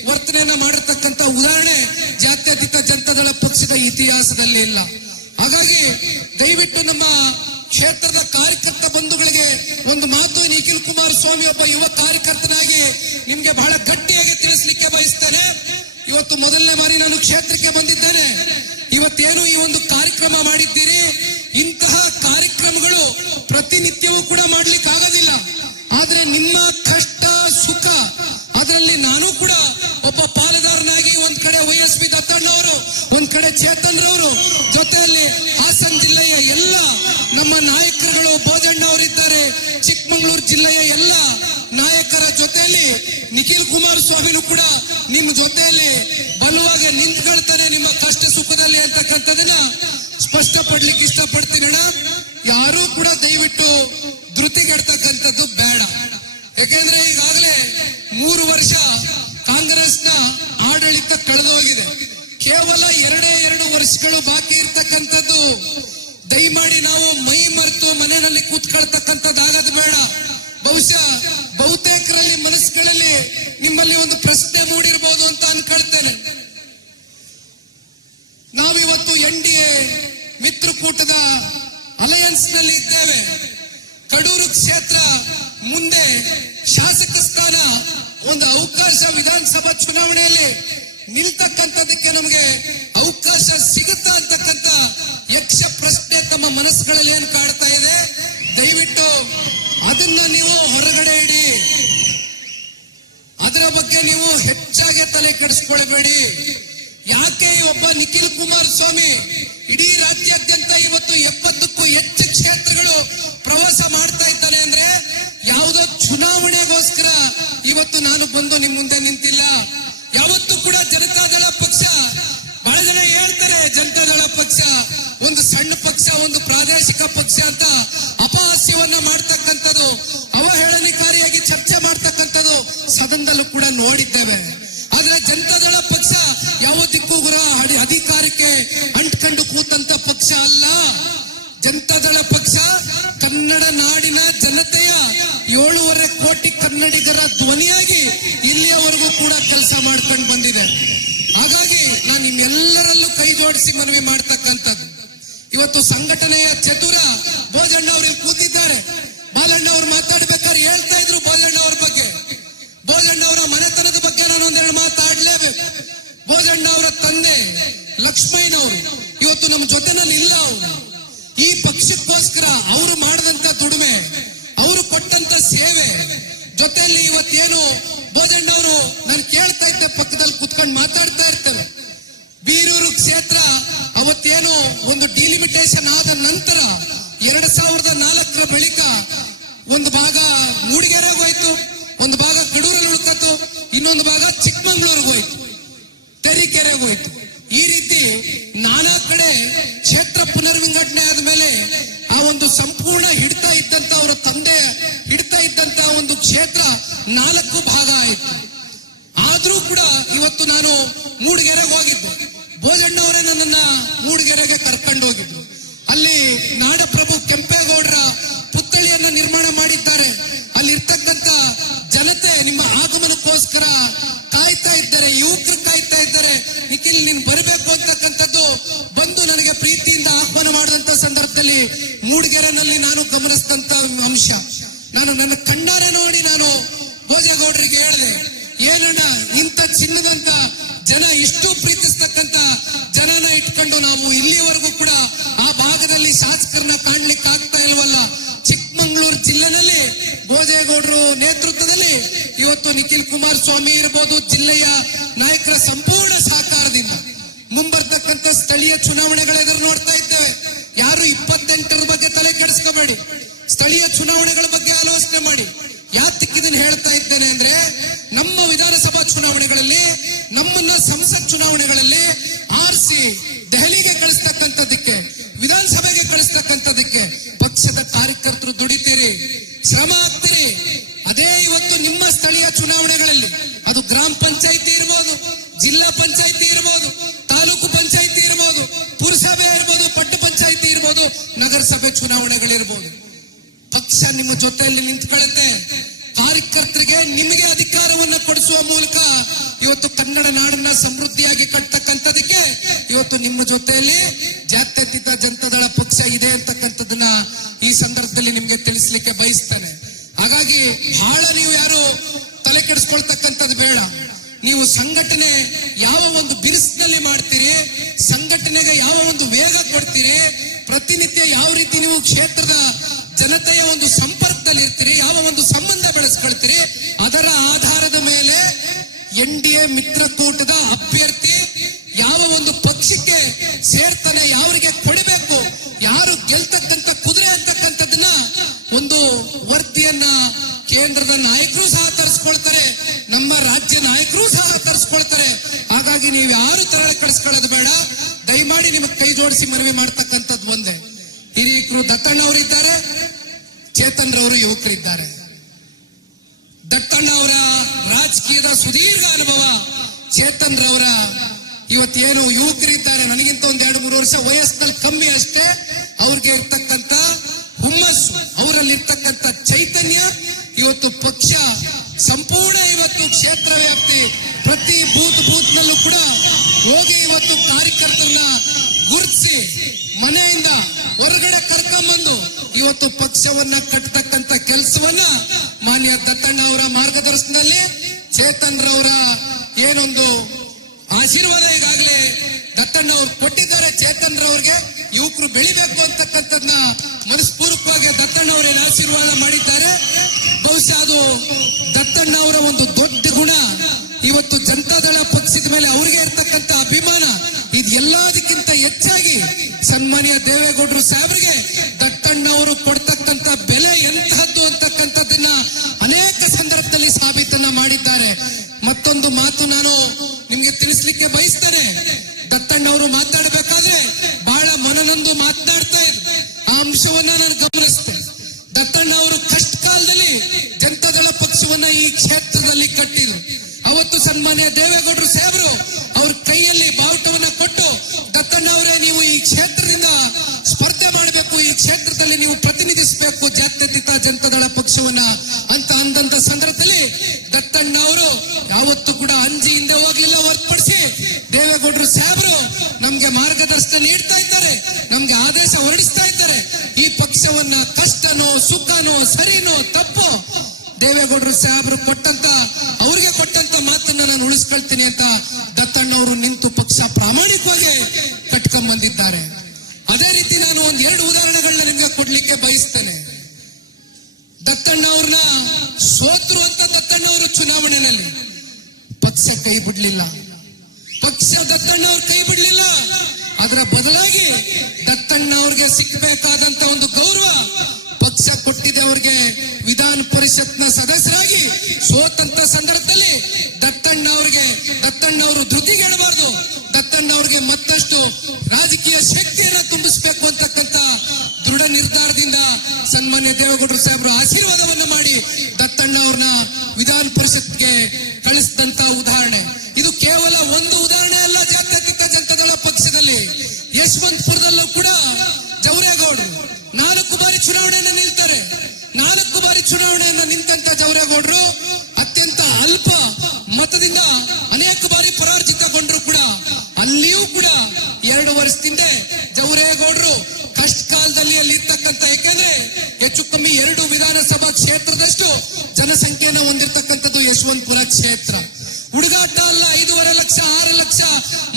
ವರ್ತನೆಯನ್ನ ಮಾಡಿರ್ತಕ್ಕಂಥ ಉದಾಹರಣೆ ಜಾತ್ಯತೀತ ಜನತಾದಳ ಪಕ್ಷದ ಇತಿಹಾಸದಲ್ಲಿ ಇಲ್ಲ. ಹಾಗಾಗಿ ದಯವಿಟ್ಟು ನಮ್ಮ ಕ್ಷೇತ್ರದ ಕಾರ್ಯಕರ್ತ ಬಂಧುಗಳಿಗೆ ಒಂದು ಮಾತು ನಿಖಿಲ್ ಕುಮಾರಸ್ವಾಮಿ ಒಬ್ಬ ಯುವ ಕಾರ್ಯಕರ್ತನಾಗಿ ನಿಮ್ಗೆ ಬಹಳ ಗಟ್ಟಿಯಾಗಿ ತಿಳಿಸ್ಲಿಕ್ಕೆ ಬಯಸ್ತೇನೆ. ಇವತ್ತು ಮೊದಲನೇ ಬಾರಿ ನಾನು ಕ್ಷೇತ್ರಕ್ಕೆ ಬಂದಿದ್ದೇನೆ. ಇವತ್ತೇನು ಈ ಒಂದು ಕಾರ್ಯಕ್ರಮ ಮಾಡಿದ್ದೀರಿ, ಇಂತಹ ಕಾರ್ಯಕ್ರಮಗಳು ಪ್ರತಿನಿತ್ಯವೂ ಕೂಡ ಮಾಡ್ಲಿಕ್ಕೆ ಆಗೋದಿಲ್ಲ. ಆದ್ರೆ ನಿಮ್ಮ ಕಷ್ಟ ಸುಖ ಅದರಲ್ಲಿ ನಾನು ಕೂಡ ಒಬ್ಬ ಪಾಲುದಾರನಾಗಿ ಒಂದ್ ಕಡೆ YSP ದತ್ತಣ್ಣವರು, ಒಂದ್ ಕಡೆ ಚೇತನ್ ರವರು, ಜೊತೆಯಲ್ಲಿ ಹಾಸನ ಜಿಲ್ಲೆಯ ಎಲ್ಲ ನಮ್ಮ ನಾಯಕರುಗಳು ಬೋಜಣ್ಣವರಿದ್ದಾರೆ, ಚಿಕ್ಕಮಗಳೂರು ಜಿಲ್ಲೆಯ ಎಲ್ಲ ನಾಯಕರ ಜೊತೆಯಲ್ಲಿ ನಿಖಿಲ್ ಕುಮಾರಸ್ವಾಮಿನೂ ಕೂಡ ನಿಮ್ ಜೊತೆಯಲ್ಲಿ ಬಲವಾಗಿ ನಿಂತ್ಕೊಳ್ತಾನೆ ನಿಮ್ಮ ಕಷ್ಟ ಸುಖದಲ್ಲಿ ಅಂತಕ್ಕಂಥದನ್ನ ಸ್ಪಷ್ಟಪಡ್ಲಿಕ್ಕೆ ಇಷ್ಟಪಡ್ತೀನಿ. ಯಾರೂ ಕೂಡ ದಯವಿಟ್ಟು ಧೃತಿಗೆಡ್ತಕ್ಕಂಥದ್ದು ಬೇಡ. ಯಾಕೆಂದ್ರೆ ಈಗಾಗಲೇ 3 ವರ್ಷ ಕಾಂಗ್ರೆಸ್ನ ಆಡಳಿತ ಕಳೆದೋಗಿದೆ. ಕೇವಲ 2 ವರ್ಷಗಳು ಬಾಕಿ ಇರ್ತಕ್ಕಂಥದ್ದು. ದಯಮಾಡಿ ನಾವು ಮೈ ಮರೆತು ಮನೆಯಲ್ಲಿ ಕೂತ್ಕೊಳ್ತಕ್ಕಂಥದ್ದಾಗದು ಬೇಡ. ಬಹುಶಃ ಬಹುತೇಕರಲ್ಲಿ ಮನಸ್ಸುಗಳಲ್ಲಿ ನಿಮ್ಮಲ್ಲಿ ಒಂದು ಪ್ರಶ್ನೆ ಮೂಡಿರ್ಬೋದು ಅಂತ ಅನ್ಕೊಳ್ತೇನೆ. ನಾವಿವತ್ತು NDA ಮಿತ್ರಕೂಟದ ಅಲಯನ್ಸ್ ನಲ್ಲಿ ಇದ್ದೇವೆ. ಕಡೂರು ಕ್ಷೇತ್ರ ಮುಂದೆ ಶಾಸಕ ಸ್ಥಾನ ಒಂದು ಅವಕಾಶ ವಿಧಾನಸಭಾ ಚುನಾವಣೆಯಲ್ಲಿ ನಿಲ್ತಕ್ಕಂಥದಕ್ಕೆ ನಮಗೆ ಅವಕಾಶ ಸಿಗುತ್ತಾ ಅಂತಕ್ಕಂಥ ಯಕ್ಷ ಪ್ರಶ್ನೆ ತಮ್ಮ ಮನಸ್ಸುಗಳಲ್ಲಿ ಏನ್ ಕಾಡ್ತಾ ಇದೆ. ದಯವಿಟ್ಟು ಅದನ್ನ ನೀವು ಹೊರಗಡೆ ಇಡಿ. ಅದರ ಬಗ್ಗೆ ನೀವು ಹೆಚ್ಚಾಗಿ ತಲೆ ಕೆಡಿಸ್ಕೊಳ್ಬೇಡಿ. ಯಾಕೆ ಒಬ್ಬ ನಿಖಿಲ್ ಕುಮಾರಸ್ವಾಮಿ ಇಡೀ ರಾಜ್ಯಾದ್ಯಂತ ಇವತ್ತು 70ಕ್ಕೂ ಹೆಚ್ಚು ಕ್ಷೇತ್ರಗಳು ಪ್ರವಾಸ ಮಾಡ್ತಾ ಇದ್ದಾನೆ ಅಂದ್ರೆ ಯಾವುದೋ ಚುನಾವಣೆಗೋಸ್ಕರ ಇವತ್ತು ನಾನು ಬಂದು ನಿಮ್ ಮುಂದೆ ನಿಂತಿಲ್ಲ. ಯಾವತ್ತೂ ಕೂಡ ಜನತಾದಳ ಪಕ್ಷ, ಬಹಳ ಜನ ಹೇಳ್ತಾರೆ ಜನತಾದಳ ಪಕ್ಷ ಒಂದು ಸಣ್ಣ ಪಕ್ಷ, ಒಂದು ಪ್ರಾದೇಶಿಕ ಪಕ್ಷ ಅಂತ ಅಪಹಾಸ್ಯವನ್ನ ಮಾಡ್ತಕ್ಕಂಥದ್ದು, ಅವಹೇಳನಕಾರಿಯಾಗಿ ಚರ್ಚೆ ಮಾಡ್ತಕ್ಕಂಥದ್ದು ಸದನದಲ್ಲೂ ಕೂಡ ನೋಡಿದ್ದೇವೆ. ಆದ್ರೆ ಜನತಾದಳ ಪಕ್ಷ ಯಾವತ್ತಿಗೂ ಕೂಡ ಅಧಿಕಾರಕ್ಕೆ ಅಂಟ್ಕೊಂಡು ಕೂತಂತ ಪಕ್ಷ ಅಲ್ಲ. ಜನತಾದಳ ಪಕ್ಷ ಕನ್ನಡ ನಾಡಿನ ಜನತೆಯ 7.5 ಕೋಟಿ ಕನ್ನಡಿಗರ ಧ್ವನಿಯಾಗಿ ಇಲ್ಲಿಯವರೆಗೂ ಕೂಡ ಕೆಲಸ ಮಾಡ್ಕೊಂಡು ಬಂದಿದೆ. ಹಾಗಾಗಿ ನಾನು ನಿಮ್ಮೆಲ್ಲರಲ್ಲೂ ಕೈ ಜೋಡಿಸಿ ಮನವಿ ಮಾಡ್ತಕ್ಕಂಥದ್ದು, ಇವತ್ತು ಸಂಘಟನೆಯ ಚತುರ ಬೋಜಣ್ಣ ಅವರು ಇಲ್ಲಿ ಕೂತಿದ್ದಾರೆ. ಬಾಲಣ್ಣ ಅವರು ಮಾತಾಡ್ಬೇಕಾದ್ರೆ ಹೇಳ್ತಾ ಇದ್ರು ಬೋಜಣ್ಣ ಅವ್ರ ಬಗ್ಗೆ, ಬೋಜಣ್ಣ ಅವರ ಮನೆತನದ ಬಗ್ಗೆ ನಾನು ಒಂದೆರಡು ಮಾತಾಡ್ಲೇಬೇಕು. ಬೋಜಣ್ಣ ಅವರ ತಂದೆ ಲಕ್ಷ್ಮಯ್ಯನವರು ಇವತ್ತು ನಮ್ಮ ಜೊತೆನಲ್ಲಿ ಇಲ್ಲ. ಅವರು ಈ ಪಕ್ಷಕ್ಕೋಸ್ಕರ ಅವರು ಮಾಡಿದಂತ ದುಡಿಮೆ, ಅವರು ಕೊಟ್ಟಂತ ಸೇವೆ ಜೊತೆಯಲ್ಲಿ ಇವತ್ತೇನು ಬೋಜಣ್ಣ ಅವರು ನಾನು ಕೇಳ್ತಾ ಇದ್ದೆ, ಪಕ್ಕದಲ್ಲಿ ಕುತ್ಕೊಂಡು ಮಾತಾಡ್ತಾ ಇರ್ತೇವೆ. ಬೀರೂರು ಕ್ಷೇತ್ರ ಅವತ್ತೇನು ಒಂದು ಡಿಲಿಮಿಟೇಷನ್ ಆದ ನಂತರ 2004ರ ಬಳಿಕ ಒಂದು ಭಾಗ ಮೂಡಿಗೆರೆಗೆ ಹೋಯ್ತು, ಒಂದು ಭಾಗ ಕಡೂರಲ್ಲಿ ಉಳ್ಕತ್ತು, ಇನ್ನೊಂದು ಭಾಗ ಚಿಕ್ಕಮಂಗ್ಳೂರ್ಗೆ ಹೋಯ್ತು, ತರೀಕೆರೆಗೆ ಹೋಯ್ತು. ಈ ರೀತಿ ನಾನಾ ಕ್ಷೇತ್ರ 4 ಭಾಗ ಆಯಿತು. ಆದ್ರೂ ಕೂಡ ಇವತ್ತು ನಾನು ಮೂಡಿಗೆರೆಗೆ ಹೋಗಿದ್ದೆ. ಭೋಜಣ್ಣವರೇ ನನ್ನನ್ನ ಮೂಡಿಗೆರೆಗೆ ಕರ್ಕೊಂಡು ಹೋಗಿದ್ರು. ಅಲ್ಲಿ ನಾಡಪ್ರಭು ಕೆಂಪೇಗೌಡರ ಪುತ್ಥಳಿಯನ್ನ ನಿರ್ಮಾಣ ಮಾಡಿದ್ದಾರೆ. ಅಲ್ಲಿ ಇರ್ತಕ್ಕಂಥ ಜನತೆ ನಿಮ್ಮ ಆಗಮನಕ್ಕೋಸ್ಕರ ಕಾಯ್ತಾ ಇದ್ದಾರೆ, ಯುವಕರು ಕಾಯ್ತಾ ಇದ್ದಾರೆ. ನಿಖಿಲ್ ನೀನು ಬರಬೇಕು ಅಂತಕ್ಕಂಥದ್ದು ಬಂದು ನನಗೆ ಪ್ರೀತಿಯಿಂದ ಆಹ್ವಾನ ಮಾಡಿದಂತ ಸಂದರ್ಭದಲ್ಲಿ ಮೂಡಿಗೆರೆನಲ್ಲಿ ನಾನು ಗಮನಿಸಿದಂತ ಅಂಶ, ನಾನು ನನ್ನ ಕಣ್ಣಾರೆ ನೋಡಿ ನಾನು ಭೋಜೇಗೌಡರಿಗೆ ಹೇಳಿದೆ, ಏನಣ್ಣ ಇಂಥ ಚಿನ್ನದಂತ ಜನ ಇಷ್ಟು ಪ್ರೀತಿಸ್ತಕ್ಕಂಥ ಜನನ ಇಟ್ಕೊಂಡು ನಾವು ಇಲ್ಲಿವರೆಗೂ ಕೂಡ ಆ ಭಾಗದಲ್ಲಿ ಶಾಸಕರನ್ನ ಕಾಣ್ಲಿಕ್ಕೆ ಆಗ್ತಾ ಇಲ್ವಲ್ಲ. ಚಿಕ್ಕಮಗಳೂರು ಜಿಲ್ಲೆನಲ್ಲಿ ಭೋಜೇಗೌಡರು ನೇತೃತ್ವದಲ್ಲಿ ಇವತ್ತು ನಿಖಿಲ್ ಕುಮಾರಸ್ವಾಮಿ ಇರಬಹುದು, ಜಿಲ್ಲೆಯ ನಾಯಕರ ಸಂಪೂರ್ಣ ಸಹಕಾರದಿಂದ ಮುಂಬರ್ತಕ್ಕಂಥ ಸ್ಥಳೀಯ ಚುನಾವಣೆಗಳ ಎದುರು ನೋಡ್ತಾ ಇದ್ದೇವೆ. ಯಾರು 28ರ ಬಗ್ಗೆ ತಲೆ ಕೆಡಿಸ್ಕೋಬೇಡಿ, ಸ್ಥಳೀಯ ಚುನಾವಣೆಗಳ ಬಗ್ಗೆ ಆಲೋಚನೆ ಮಾಡಿ. ಯಾತಕ್ಕೆ ಇದನ್ನು ಹೇಳ್ತಾ ಇದ್ದೇನೆ ಅಂದ್ರೆ, ನಮ್ಮ ವಿಧಾನಸಭಾ ಚುನಾವಣೆಗಳಲ್ಲಿ, ನಮ್ಮನ್ನ ಸಂಸತ್ ಚುನಾವಣೆಗಳಲ್ಲಿ ಆರಿಸಿ ದೆಹಲಿಗೆ ಕಳಿಸ್ತಕ್ಕಂಥದಕ್ಕೆ, ವಿಧಾನಸಭೆಗೆ ಕಳಿಸ್ತಕ್ಕಂಥದಕ್ಕೆ ಪಕ್ಷದ ಕಾರ್ಯಕರ್ತರು ದುಡಿತೀರಿ, ಶ್ರಮ ಆಗ್ತೀರಿ. ಅದೇ ಇವತ್ತು ನಿಮ್ಮ ಸ್ಥಳೀಯ ಚುನಾವಣೆಗಳಲ್ಲಿ, ಅದು ಗ್ರಾಮ ಪಂಚಾಯಿತಿ ಇರ್ಬೋದು, ಜಿಲ್ಲಾ ಪಂಚಾಯಿತಿ ಇರ್ಬೋದು, ತಾಲೂಕು ಪಂಚಾಯಿತಿ ಇರ್ಬೋದು, ಪುರಸಭೆ ಇರ್ಬೋದು, ಪಟ್ಟಣ ಪಂಚಾಯಿತಿ ಇರ್ಬೋದು, ನಗರಸಭೆ ಚುನಾವಣೆಗಳಿರ್ಬೋದು, ಪಕ್ಷ ನಿಮ್ಮ ಜೊತೆಯಲ್ಲಿ ನಿಂತ್ಕೊಳ್ಳುತ್ತೆ. ಕಾರ್ಯಕರ್ತರಿಗೆ ನಿಮಗೆ ಅಧಿಕಾರವನ್ನ ಕೊಡಿಸುವ ಮೂಲಕ ಇವತ್ತು ಕನ್ನಡ ನಾಡನ್ನ ಸಮೃದ್ಧಿಯಾಗಿ ಕಟ್ಟತಕ್ಕಂಥದಕ್ಕೆ ಇವತ್ತು ನಿಮ್ಮ ಜೊತೆಯಲ್ಲಿ ಜಾತ್ಯತೀತ ಜನತಾದಳ ಪಕ್ಷ ಇದೆ ಅಂತಕ್ಕಂಥದ್ದನ್ನ ಈ ಸಂದರ್ಭದಲ್ಲಿ ನಿಮ್ಗೆ ತಿಳಿಸ್ಲಿಕ್ಕೆ ಬಯಸ್ತೇನೆ. ಹಾಗಾಗಿ ಬಹಳ ನೀವು ಯಾರು ತಲೆ ಕೆಡಿಸ್ಕೊಳ್ತಕ್ಕಂಥದ್ದು ಬೇಡ. ನೀವು ಸಂಘಟನೆ ಯಾವ ಒಂದು ಬಿರುಸಿನಲ್ಲಿ ಮಾಡ್ತೀರಿ, ಸಂಘಟನೆಗೆ ಯಾವ ಒಂದು ವೇಗ ಕೊಡ್ತೀರಿ, ಪ್ರತಿನಿತ್ಯ ಯಾವ ರೀತಿ ನೀವು ಕ್ಷೇತ್ರದ ಜನತೆಯ ಒಂದು ಸಂಪರ್ಕದಲ್ಲಿ ಇರ್ತೀರಿ, ಯಾವ ಒಂದು ಸಂಬಂಧ ಬೆಳೆಸ್ಕೊಳ್ತೀರಿ, ಅದರ ಆಧಾರದ ಮೇಲೆ NDA ಮಿತ್ರಕೂಟದ ಅಭ್ಯರ್ಥಿ ಯಾವ ಒಂದು ಪಕ್ಷಕ್ಕೆ ಸೇರ್ತಾನೆ, ಯಾರಿಗೆ ಕೊಡಬೇಕು, ಯಾರು ಗೆಲ್ತಕ್ಕಂಥ ಕುದುರೆ ಅಂತಕ್ಕಂಥದ್ದನ್ನ ಒಂದು ವರದಿಯನ್ನ ಕೇಂದ್ರದ ನಾಯಕರು ಸಹ ತರಿಸ್ಕೊಳ್ತಾರೆ, ನಮ್ಮ ರಾಜ್ಯ ನಾಯಕರು ಸಹ ತರಿಸ್ಕೊಳ್ತಾರೆ. ಹಾಗಾಗಿ ನೀವು ಯಾರು ತರಳ ಕಳಿಸ್ಕೊಳ್ಳೋದು ಬೇಡ. ದಯಮಾಡಿ ನಿಮಗೆ ಕೈ ಜೋಡಿಸಿ ಮನವಿ ಮಾಡ್ತಕ್ಕಂಥದ್ದು ಒಂದೇ, ಹಿರಿಯಕರು ದತ್ತಣ್ಣ ಅವರಿದ್ದಾರೆ, ಚೇತನ್ ರವರು ಯುವಕರಿದ್ದಾರೆ. ದತ್ತಣ್ಣ ಅವರ ರಾಜಕೀಯದ ಸುದೀರ್ಘ ಅನುಭವ, ಚೇತನ್ ರವರ ಇವತ್ತೇನು ಯುವಕರಿದ್ದಾರೆ, ನನಗಿಂತ ಒಂದ್ 2-3 ವರ್ಷ ವಯಸ್ಸಿನಲ್ಲಿ ಕಮ್ಮಿ ಅಷ್ಟೇ, ಅವ್ರಿಗೆ ಇರ್ತಕ್ಕಂಥ ಹುಮ್ಮಸ್ಸು, ಅವರಲ್ಲಿ ಇರ್ತಕ್ಕಂಥ ಚೈತನ್ಯ ಇವತ್ತು ಪಕ್ಷ ಸಂಪೂರ್ಣ ಇವತ್ತು ಕ್ಷೇತ್ರ ವ್ಯಾಪ್ತಿ ಪ್ರತಿ ಬೂತ್ ನಲ್ಲೂ ಕೂಡ ಹೋಗಿ ಇವತ್ತು ಕಾರ್ಯಕರ್ತರನ್ನ ಗುರುತಿಸಿ ಮನೆಯಿಂದ ಹೊರಗಡೆ ಕರ್ಕೊಂಡ್ಬಂದು ಇವತ್ತು ಪಕ್ಷವನ್ನ ಕಟ್ಟತಕ್ಕಂತ ಕೆಲಸವನ್ನ ಮಾನ್ಯ ದತ್ತಣ್ಣ ಅವರ ಮಾರ್ಗದರ್ಶನದಲ್ಲಿ, ಚೇತನ್ ರವರ ಏನೊಂದು ಆಶೀರ್ವಾದ ಈಗಾಗಲೇ ದತ್ತಣ್ಣ ಅವ್ರು ಕೊಟ್ಟಿದ್ದಾರೆ. ಚೇತನ್ ರವ್ರಿಗೆ ಯುವಕರು ಬೆಳಿಬೇಕು ಅಂತಕ್ಕಂಥದ್ನ ಮನಸ್ಪೂರ್ವಕವಾಗಿ ದತ್ತಣ್ಣ ಅವರೇನು ಆಶೀರ್ವಾದ ಮಾಡಿದ್ದಾರೆ. ಬಹುಶಃ ಅದು ದತ್ತಣ್ಣ ಅವರ ಒಂದು ದೊಡ್ಡ ಗುಣ. ಇವತ್ತು ಜನತಾದಳ ಪಕ್ಷದ ಮೇಲೆ ಅವ್ರಿಗೆ ಇರ್ತಕ್ಕಂಥ ಅಭಿಮಾನ, ಇದು ಎಲ್ಲದಕ್ಕಿಂತ ಹೆಚ್ಚಾಗಿ ಸನ್ಮಾನ್ಯ ದೇವೇಗೌಡರು ಸಾಹೇಬರಿಗೆ ದತ್ತಣ್ಣ ಅವರು ಕೊಡ್ತಕ್ಕಂಥ ಬೆಲೆ ಎಂತಹದ್ದು ಅಂತಕ್ಕಂಥದ್ದನ್ನ ಅನೇಕ ಸಂದರ್ಭದಲ್ಲಿ ಸಾಬೀತನ್ನ ಮಾಡಿದ್ದಾರೆ. ಮತ್ತೊಂದು ಮಾತು ನಾನು ನಿಮ್ಗೆ ತಿಳಿಸ್ಲಿಕ್ಕೆ ಬಯಸ್ತೇನೆ. ದತ್ತಣ್ಣ ಅವರು ಮಾತಾಡಬೇಕಾದ್ರೆ ಬಹಳ ಮನನೊಂದು ಮಾತನಾಡ್ತಾ ಇದ್ರು. ಆ ಅಂಶವನ್ನ ನಾನು ಗಮನಿಸ್ತೇನೆ. ದತ್ತಣ್ಣ ಅವರು ಕಷ್ಟ ಕಾಲದಲ್ಲಿ ಜನತಾದಳ ಪಕ್ಷವನ್ನ ಈ ಕ್ಷೇತ್ರದಲ್ಲಿ ಕಟ್ಟಿದ್ರು. ಅವತ್ತು ಸನ್ಮಾನ್ಯ ದೇವೇಗೌಡರು ಸಾಹೇಬರು ಅವ್ರ ಕೈಯಲ್ಲಿ ಬಾವುಟವನ್ನ ಕೊಟ್ಟು, ದತ್ತಣ್ಣ ಅವರೇ ನೀವು ಈ ಕ್ಷೇತ್ರದಿಂದ ಸ್ಪರ್ಧೆ ಮಾಡಬೇಕು, ಈ ಕ್ಷೇತ್ರದಲ್ಲಿ ನೀವು ಪ್ರತಿನಿಧಿಸಬೇಕು ಜಾತ್ಯತೀತ ಜನತಾದಳ ಪಕ್ಷವನ್ನ ಅಂತ ಅಂದಂತ ಸಂದರ್ಭದಲ್ಲಿ ದತ್ತಣ್ಣ ಅವರು ಯಾವತ್ತೂ ಕೂಡ ಅಂಜಿ ಹಿಂದೆ ಹೋಗ್ಲಿಲ್ಲ. ಹೊರತುಪಡಿಸಿ ದೇವೇಗೌಡರು ಸಾಹೇಬರು ನಮ್ಗೆ ಮಾರ್ಗದರ್ಶನ ನೀಡ್ತಾ ಇದ್ದಾರೆ, ನಮ್ಗೆ ಆದೇಶ ಹೊರಡಿಸ್ತಾ ಇದ್ದಾರೆ. ಈ ಪಕ್ಷವನ್ನ ಕಷ್ಟನೋ ಸುಖನೋ ಸರಿನೋ ತಪ್ಪೋ ದೇವೇಗೌಡರು ಸಾಹೇಬರು ಕೊಟ್ಟಂತ, ಅವ್ರಿಗೆ ಕೊಟ್ಟಂತ ಮಾತನ್ನ ನಾನು ಉಳಿಸ್ಕೊಳ್ತೀನಿ ಅಂತ ದತ್ತಣ್ಣ ಅವರು ನಿಂತು ಪಕ್ಷ ಪ್ರಾಮಾಣಿಕವಾಗಿ ಕಟ್ಕೊಂಡ್ ಬಂದಿದ್ದಾರೆ. ಅದೇ ರೀತಿ ನಾನು 1-2 ಉದಾಹರಣೆಗಳನ್ನ ನಿಮ್ಗೆ ಕೊಡ್ಲಿಕ್ಕೆ ಬಯಸ್ತೇನೆ. ದತ್ತಣ್ಣ ಅವ್ರನ್ನ ಸೋತ್ರು ಅಂತ ದತ್ತಣ್ಣ ಅವರು ಚುನಾವಣೆಯಲ್ಲಿ ಪಕ್ಷ ಕೈ ಬಿಡ್ಲಿಲ್ಲ, ಪಕ್ಷ ದತ್ತಣ್ಣ ಅವ್ರ ಕೈ ಬಿಡ್ಲಿಲ್ಲ. ಅದರ ಬದಲಾಗಿ ದತ್ತಣ್ಣ ಅವ್ರಿಗೆ ಸಿಕ್ಕಬೇಕಾದಂತ ಒಂದು ಗೌರವ ಪಕ್ಷ ಕೊಟ್ಟಿದೆ. ಅವ್ರಿಗೆ ವಿಧಾನ ಪರಿಷತ್ನ ಸದಸ್ಯರಾಗಿ ಸೋತಂತ ಸಂದರ್ಭದಲ್ಲಿ ದತ್ತಣ್ಣ ಅವರು ಧೃತಿಗೆಡಬಾರ್ದು, ದತ್ತಣ್ಣ ಅವ್ರಿಗೆ ಮತ್ತಷ್ಟು ರಾಜಕೀಯ ಶಕ್ತಿಯನ್ನ ತುಂಬಿಸಬೇಕು ಅಂತಕ್ಕಂಥ ದೃಢ ನಿರ್ಧಾರದಿಂದ ಸನ್ಮಾನ್ಯ ದೇವೇಗೌಡರು ಸಾಹೇಬರು ಆಶೀರ್ವಾದವನ್ನು ಮಾಡಿ ದತ್ತಣ್ಣ ಅವ್ರನ್ನ ವಿಧಾನ ಪರಿಷತ್ಗೆ ಕಳಿಸಿದಂತ ಉದಾಹರಣೆ. ಇದು ಕೇವಲ ಒಂದು ಉದಾಹರಣೆ ಅಲ್ಲ. ಜಾತ್ಯತೀತ ಜನತಾದಳ ಪಕ್ಷದಲ್ಲಿ ಯಶವಂತಪುರದಲ್ಲೂ ಕೂಡ ಜವರೇಗೌಡರು 4 ಬಾರಿ ಚುನಾವಣೆಯನ್ನು ನಿಲ್ತಾರೆ. 4 ಬಾರಿ ಚುನಾವಣೆಯನ್ನು ನಿಂತಂತ ಜವರೇಗೌಡರು ಅತ್ಯಂತ ಅಲ್ಪ ಮತದಿಂದ ಅನೇಕ ಬಾರಿ ಪರಾಜಿತಗೊಂಡ್ರು ಕೂಡ ಅಲ್ಲಿಯೂ ಕೂಡ 2 ವರ್ಷದಿಂದ ಜವರೇಗೌಡರು ಕಷ್ಟ ಕಾಲದಲ್ಲಿ ಅಲ್ಲಿ ಇರ್ತಕ್ಕಂಥ, ಯಾಕಂದ್ರೆ ಹೆಚ್ಚು ಕಮ್ಮಿ 2 ವಿಧಾನಸಭಾ ಕ್ಷೇತ್ರದಷ್ಟು ಜನಸಂಖ್ಯೆಯನ್ನು ಹೊಂದಿರತಕ್ಕಂಥದ್ದು ಯಶವಂತಪುರ ಕ್ಷೇತ್ರ. ಹುಡುಗಾಟ ಅಲ್ಲ. 5.5 ಲಕ್ಷ 6 ಲಕ್ಷ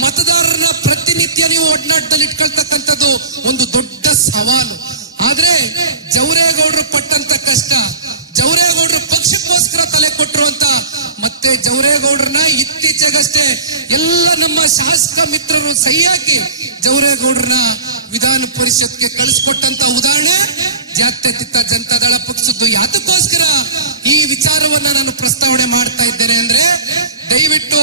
ಮತದಾರರನ್ನ ಪ್ರತಿನಿತ್ಯ ನೀವು ಒಡನಾಟದಲ್ಲಿ ಇಟ್ಕೊಳ್ತಕ್ಕಂಥದ್ದು ಒಂದು ದೊಡ್ಡ ಸವಾಲು. ಆದ್ರೆ ಜವರೇಗೌಡರು ಪಟ್ಟಂತ ಕಷ್ಟ, ಜವರೇಗೌಡರು ಪಕ್ಷಕ್ಕೋಸ್ಕರ ತಲೆ ಕೊಟ್ಟರು ಅಂತ ಮತ್ತೆ ಜವರೇಗೌಡರನ್ನ ಇತ್ತೀಚೆಗಷ್ಟೇ ಎಲ್ಲ ನಮ್ಮ ಶಾಸಕ ಮಿತ್ರರು ಸಹಿ ಹಾಕಿ ಜವರೇಗೌಡರನ್ನ ವಿಧಾನ ಪರಿಷತ್ಗೆ ಕಳಿಸ್ಕೊಟ್ಟಂತ ಉದಾಹರಣೆ ಜಾತ್ಯತೀತ ಜನತಾದಳ ಪಕ್ಷದ್ದು. ಯಾತಕ್ಕೋಸ್ಕರ ಈ ವಿಚಾರವನ್ನ ನಾನು ಪ್ರಸ್ತಾವನೆ ಮಾಡ್ತಾ ಇದ್ದೇನೆ ಅಂದ್ರೆ, ದಯವಿಟ್ಟು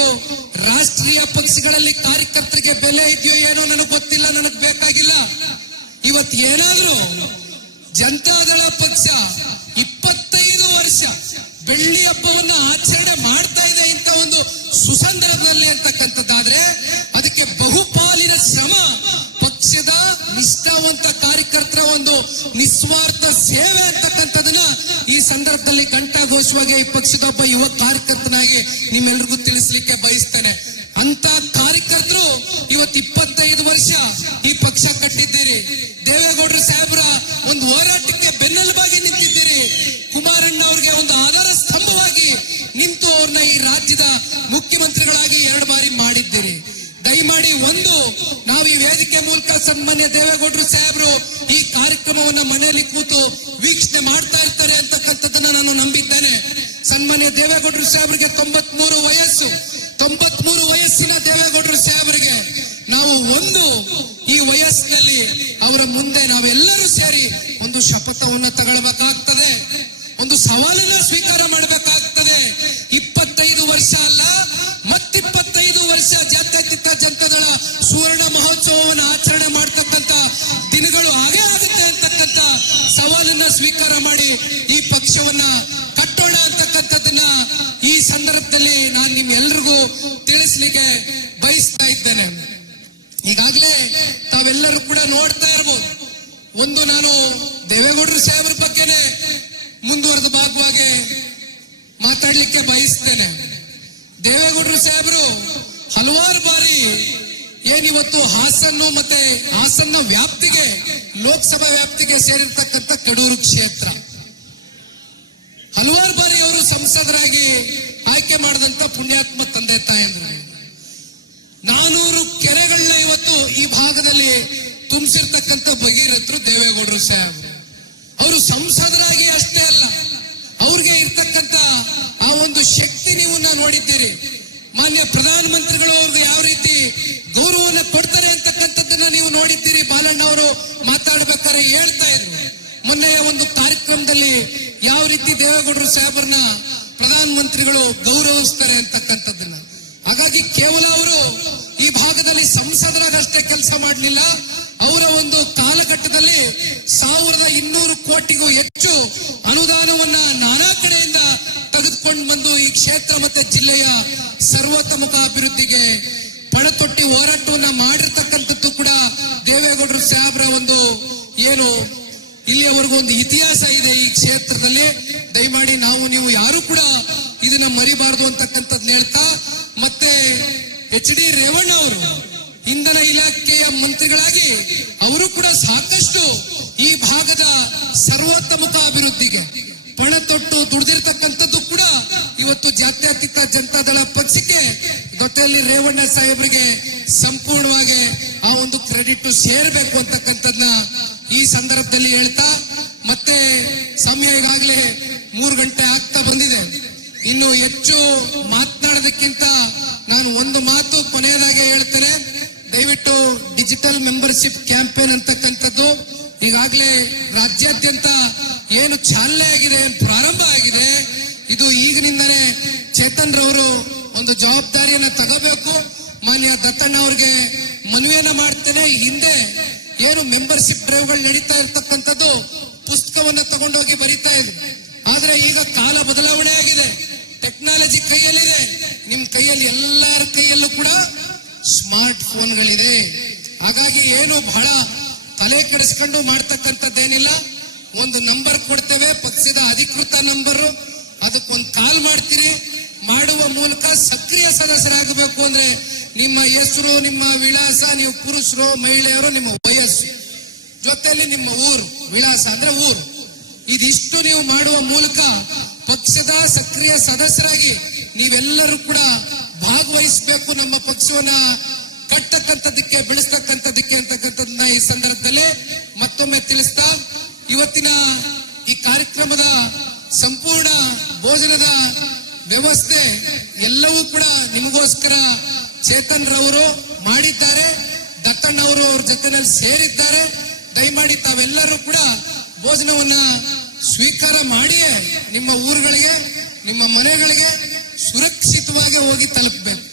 ರಾಷ್ಟ್ರೀಯ ಪಕ್ಷಗಳಲ್ಲಿ ಕಾರ್ಯಕರ್ತರಿಗೆ ಬೆಲೆ ಇದೆಯೋ ಏನೋ ನನಗೆ ಗೊತ್ತಿಲ್ಲ, ನನಗೆ ಬೇಕಾಗಿಲ್ಲ. ಇವತ್ತು ಏನಾದ್ರೂ ಜನತಾದಳ ಪಕ್ಷ 25 ವರ್ಷ ಬೆಳ್ಳಿ ಹಬ್ಬವನ್ನ ಆಚರಣೆ ಮಾಡ್ತಾ ಇದೆ ಇಂಥ ಒಂದು ಸುಸಂದರ್ಭದಲ್ಲಿ ಅಂತಕ್ಕಂಥದ್ದಾದ್ರೆ ಅದಕ್ಕೆ ಬಹುಪಾಲಿನ ಶ್ರಮ ಪಕ್ಷದ ನಿಷ್ಠಾವಂತ ಕಾರ್ಯಕರ್ತರ ಒಂದು ನಿಸ್ವಾರ್ಥ ಸೇವೆ ಅಂತಕ್ಕಂಥದನ್ನ ಈ ಸಂದರ್ಭದಲ್ಲಿ ಘಂಟಾಘೋಷವಾಗಿ ಈ ಪಕ್ಷದ ಒಬ್ಬ ಯುವ ಕಾರ್ಯಕರ್ತನಾಗಿ ನಿಮ್ಮೆಲ್ರಿಗೂ ತಿಳಿಸ್ಲಿಕ್ಕೆ ಬಯಸ್ತೇನೆ. ಅಂತ ಕಾರ್ಯಕರ್ತರು ಇವತ್ತು 25 ವರ್ಷ ಈ ಪಕ್ಷ ಕಟ್ಟಿದ್ದೀರಿ. ದೇವೇಗೌಡರು ಸಾಹೇಬ್ರ ಒಂದು ಹೋರಾಟಕ್ಕೆ ಬೆನ್ನೆಲುಬಾಗಿ ನಿಂತಿದ್ದೀರಿ. ಕುಮಾರಣ್ಣ ಅವ್ರಿಗೆ ಒಂದು ಆಧಾರ ಸ್ತಂಭವಾಗಿ ನಿಂತು ಅವ್ರನ್ನ ಈ ರಾಜ್ಯದ ಮುಖ್ಯಮಂತ್ರಿಗಳಾಗಿ 2 ಬಾರಿ ಮಾಡಿದ್ದೀರಿ. ದಯಮಾಡಿ ನಾವು ಈ ವೇದಿಕೆ ಮೂಲಕ ಸನ್ಮಾನ್ಯ ದೇವೇಗೌಡರು ಸಾಹೇಬ್ರು ಈ ಕಾರ್ಯಕ್ರಮವನ್ನ ಮನೆಯಲ್ಲಿ ಕೂತು ವೀಕ್ಷಣೆ ಮಾಡ್ತಾ ಇರ್ತಾರೆ ಅಂತಕ್ಕಂಥದ್ದನ್ನ ನಾನು ನಂಬಿದ್ದೇನೆ. ಸನ್ಮಾನ್ಯ ದೇವೇಗೌಡರು ಸಾಹೇಬ್ರಿಗೆ 93 ವಯಸ್ಸು. 93 ವಯಸ್ಸಿನ ದೇವೇಗೌಡರು ಸಾಹೇಬ್ರಿಗೆ ನಾವು ಈ ವಯಸ್ಸಿನಲ್ಲಿ ಅವರ ಮುಂದೆ ನಾವೆಲ್ಲರೂ ಸೇರಿ ಒಂದು ಶಪಥವನ್ನ ತಗೊಳ್ಬೇಕಾಗ್ತದೆ, ಒಂದು ಸವಾಲನ್ನ ಸ್ವೀಕಾರ ಮಾಡಬೇಕಾಗ್ತದೆ. 25 ವರ್ಷ ಅಲ್ಲ, 25 ವರ್ಷ ಜಾತ್ಯತೀತ ಜನತಾದಳ ಸುವರ್ಣ ಮಹೋತ್ಸವವನ್ನು ಆಚರಣೆ ಮಾಡತಕ್ಕಂತ ದಿನಗಳು ಹಾಗೇ ಆಗುತ್ತೆ ಅಂತಕ್ಕಂಥ ಸವಾಲನ್ನ ಸ್ವೀಕಾರ ಮಾಡಿ ಈ ಪಕ್ಷವನ್ನ ಕಟ್ಟೋಣ ಅಂತಕ್ಕಂಥದ್ದನ್ನ ಈ ಸಂದರ್ಭದಲ್ಲಿ ನಾನು ನಿಮ್ಮೆಲ್ಲರಿಗೂ ತಿಳಿಸ್ಲಿಕ್ಕೆ ಬಯಸ್ತಾ ಇದ್ದೇನೆ. ಈಗಾಗಲೇ ತಾವೆಲ್ಲರೂ ಕೂಡ ನೋಡ್ತಾ ಇರ್ಬೋದು. ನಾನು ದೇವೇಗೌಡರು ಸಾಹೇಬ್ರ ಬಗ್ಗೆನೆ ಮುಂದುವರೆದ ಭಾಗವಾಗಿ ಮಾತಾಡ್ಲಿಕ್ಕೆ ಬಯಸ್ತೇನೆ. ದೇವೇಗೌಡರು ಸಾಹೇಬರು ಹಲವಾರು ಬಾರಿ ಏನಿವತ್ತು ಹಾಸನ್ನು ಮತ್ತೆ ಹಾಸನ್ನ ವ್ಯಾಪ್ತಿಗೆ ಲೋಕಸಭಾ ವ್ಯಾಪ್ತಿಗೆ ಸೇರಿರ್ತಕ್ಕಂಥ ಕಡೂರು ಕ್ಷೇತ್ರ ಹಲವಾರು ಬಾರಿ ಅವರು ಸಂಸದರಾಗಿ ಆಯ್ಕೆ ಮಾಡಿದಂತ ಪುಣ್ಯಾತ್ಮ ತಂದೆ ತಾಯಂದ್ರು. 400 ಕೆರೆಗಳನ್ನ ಇವತ್ತು ಈ ಭಾಗದಲ್ಲಿ ತುಂಬಿಸಿರ್ತಕ್ಕಂಥ ಭಗೀರಥರು ದೇವೇಗೌಡರು ಸಾಹೇಬರು. ಅವರು ಸಂಸದರಾಗಿ ಅಷ್ಟೇ ಅಲ್ಲ, ಅವ್ರಿಗೆ ಇರ್ತಕ್ಕಂಥ ಆ ಒಂದು ಶಕ್ತಿ ನೀವು ನೋಡಿದ್ದೀರಿ. ಮಾನ್ಯ ಪ್ರಧಾನಮಂತ್ರಿಗಳು ಅವ್ರಿಗೆ ಯಾವ ರೀತಿ ಗೌರವವನ್ನು ಕೊಡ್ತಾರೆ ಅಂತಕ್ಕಂಥದ್ದನ್ನ ನೀವು ನೋಡಿದ್ದೀರಿ. ಬಾಲಣ್ಣ ಅವರು ಮಾತಾಡ್ಬೇಕಾದ್ರೆ ಹೇಳ್ತಾ ಇದ್ರು, ಮೊನ್ನೆಯ ಒಂದು ಕಾರ್ಯಕ್ರಮದಲ್ಲಿ ಯಾವ ರೀತಿ ದೇವೇಗೌಡರು ಸಾಹೇಬರನ್ನ ಪ್ರಧಾನಮಂತ್ರಿಗಳು ಗೌರವಿಸ್ತಾರೆ ಅಂತಕ್ಕಂಥದ್ದನ್ನ. ಹಾಗಾಗಿ ಕೇವಲ ಅವರು ಈ ಭಾಗದಲ್ಲಿ ಸಂಸದರಾಗಷ್ಟೇ ಕೆಲಸ ಮಾಡಲಿಲ್ಲ, ಅವರ ಒಂದು ಕಾಲಘಟ್ಟದಲ್ಲಿ 1200 ಕೋಟಿಗೂ ಹೆಚ್ಚು ಅನುದಾನವನ್ನ ನಾನಾ ಕಡೆಯಿಂದ ತೆಗೆದುಕೊಂಡು ಬಂದು ಈ ಕ್ಷೇತ್ರ ಮತ್ತೆ ಜಿಲ್ಲೆಯ ಸರ್ವತೋಮುಖ ಅಭಿವೃದ್ಧಿಗೆ ಪಣತೊಟ್ಟಿ ಹೋರಾಟವನ್ನ ಮಾಡಿರ್ತಕ್ಕಂಥದ್ದು ಕೂಡ ದೇವೇಗೌಡರು ಸಾಹೇಬ್ರ ಒಂದು ಏನು ಇಲ್ಲಿಯವರೆಗೂ ಒಂದು ಇತಿಹಾಸ ಇದೆ ಈ ಕ್ಷೇತ್ರದಲ್ಲಿ. ದಯಮಾಡಿ ನೀವು ಯಾರು ಕೂಡ ಇದನ್ನ ಮರಿಬಾರದು ಅಂತಕ್ಕಂಥದ್ದು ಹೇಳ್ತಾ, ಮತ್ತೆ HD ರೇವಣ್ಣ ಅವರು ಇಂಧನ ಇಲಾಖೆಯ ಮಂತ್ರಿಗಳಾಗಿ ಅವರು ಕೂಡ ಸಾಕಷ್ಟು ಈ ಭಾಗದ ಸರ್ವತೋಮುಖ ಅಭಿವೃದ್ಧಿಗೆ ಪಣ ತೊಟ್ಟು ದುಡಿದಿರ್ತಕ್ಕಂಥದ್ದು ಕೂಡ ಇವತ್ತು ಜಾತ್ಯತೀತ ಜನತಾದಳ ಪಕ್ಷಕ್ಕೆ ಜೊತೆಯಲ್ಲಿ ರೇವಣ್ಣ ಸಾಹೇಬರಿಗೆ ಸಂಪೂರ್ಣವಾಗಿ ಆ ಒಂದು ಕ್ರೆಡಿಟ್ ಸೇರಬೇಕು ಅಂತಕ್ಕಂಥದ್ನ ಈ ಸಂದರ್ಭದಲ್ಲಿ ಹೇಳ್ತಾ, ಮತ್ತೆ ಸಮಯ ಈಗಾಗಲೇ 3 ಗಂಟೆ ಆಗ್ತಾ ಬಂದಿದೆ. ಇನ್ನು ಹೆಚ್ಚು ಮಾತನಾಡೋದಕ್ಕಿಂತ ನಾನು ಒಂದು ಮಾತು ಕೊನೆಯದಾಗಿ ಹೇಳ್ತೇನೆ. ದಯವಿಟ್ಟು ಡಿಜಿಟಲ್ ಮೆಂಬರ್ಶಿಪ್ ಕ್ಯಾಂಪೇನ್ ಅಂತಕ್ಕಂಥದ್ದು ಈಗಾಗಲೇ ರಾಜ್ಯಾದ್ಯಂತ ಏನು ಚಾಲನೆ ಆಗಿದೆ, ಪ್ರಾರಂಭ ಆಗಿದೆ. ಇದು ಈಗಿನಿಂದನೇ ಚೇತನ್ ರವರು ಒಂದು ಜವಾಬ್ದಾರಿಯನ್ನ ತಗೋಬೇಕು. ಮಾನ್ಯ ದತ್ತಣ್ಣ ಅವ್ರಿಗೆ ಮನವಿಯನ್ನ ಮಾಡ್ತೇನೆ. ಹಿಂದೆ ಏನು ಮೆಂಬರ್ಶಿಪ್ ಡ್ರೈವ್ಗಳು ನಡೀತಾ ಇರ್ತಕ್ಕಂಥದ್ದು ಪುಸ್ತಕವನ್ನ ತಗೊಂಡೋಗಿ ಬರೀತಾ ಇದ್ರು. ಆದ್ರೆ ಆದ್ರೆ ಈಗ ಕಾಲ ಬದಲಾವಣೆ ಆಗಿದೆ, ಟೆಕ್ನಾಲಜಿ ಕೈಯಲ್ಲಿದೆ. ನಿಮ್ ಕೈಯಲ್ಲಿ, ಎಲ್ಲರ ಕೈಯಲ್ಲೂ ಕೂಡ ಸ್ಮಾರ್ಟ್ ಫೋನ್ಗಳಿದೆ. ಹಾಗಾಗಿ ಏನು ಬಹಳ ತಲೆ ಕೆಡಿಸ್ಕೊಂಡು ಮಾಡ್ತಕ್ಕಂಥದ್ದೇನಿಲ್ಲ. ಒಂದು ನಂಬರ್ ಕೊಡ್ತೇವೆ, ಪಕ್ಷದ ಅಧಿಕೃತ ನಂಬರ್. ಅದಕ್ಕೊಂದು ಕಾಲ್ ಮಾಡ್ತೀರಿ. ಮಾಡುವ ಮೂಲಕ ಸಕ್ರಿಯ ಸದಸ್ಯರಾಗಬೇಕು ಅಂದ್ರೆ ನಿಮ್ಮ ಹೆಸರು, ನಿಮ್ಮ ವಿಳಾಸ, ನೀವು ಪುರುಷರು ಮಹಿಳೆಯರು, ನಿಮ್ಮ ವಯಸ್ಸು, ಜೊತೆಯಲ್ಲಿ ನಿಮ್ಮ ಊರು, ವಿಳಾಸ ಅಂದ್ರೆ ಊರು, ಇದಿಷ್ಟು ನೀವು ಮಾಡುವ ಮೂಲಕ ಪಕ್ಷದ ಸಕ್ರಿಯ ಸದಸ್ಯರಾಗಿ ನೀವೆಲ್ಲರೂ ಕೂಡ ಭಾಗವಹಿಸಬೇಕು. ನಮ್ಮ ಪಕ್ಷವನ್ನ ಕಟ್ಟತಕ್ಕಂಥದ್ದಕ್ಕೆ, ಬೆಳೆಸ್ತಕ್ಕಂಥದ್ದಕ್ಕೆ ಅಂತಕ್ಕಂಥದ್ದನ್ನ ಈ ಸಂದರ್ಭದಲ್ಲಿ ಮತ್ತೊಮ್ಮೆ ತಿಳಿಸ್ತಾ, ಇವತ್ತಿನ ಈ ಕಾರ್ಯಕ್ರಮದ ಸಂಪೂರ್ಣ ಭೋಜನದ ವ್ಯವಸ್ಥೆ ಎಲ್ಲವೂ ಕೂಡ ನಿಮಗೋಸ್ಕರ ಚೇತನ್ ರವರು ಮಾಡಿದ್ದಾರೆ. ದತ್ತಣ್ಣ ಅವರು ಅವ್ರ ಜೊತೆನಲ್ಲಿ ಸೇರಿದ್ದಾರೆ. ದಯಮಾಡಿ ತಾವೆಲ್ಲರೂ ಕೂಡ ಭೋಜನವನ್ನ ಸ್ವೀಕಾರ ಮಾಡಿಯೇ ನಿಮ್ಮ ಊರುಗಳಿಗೆ, ನಿಮ್ಮ ಮನೆಗಳಿಗೆ ಸುರಕ್ಷಿತವಾಗಿ ಹೋಗಿ ತಲುಪಬೇಕು.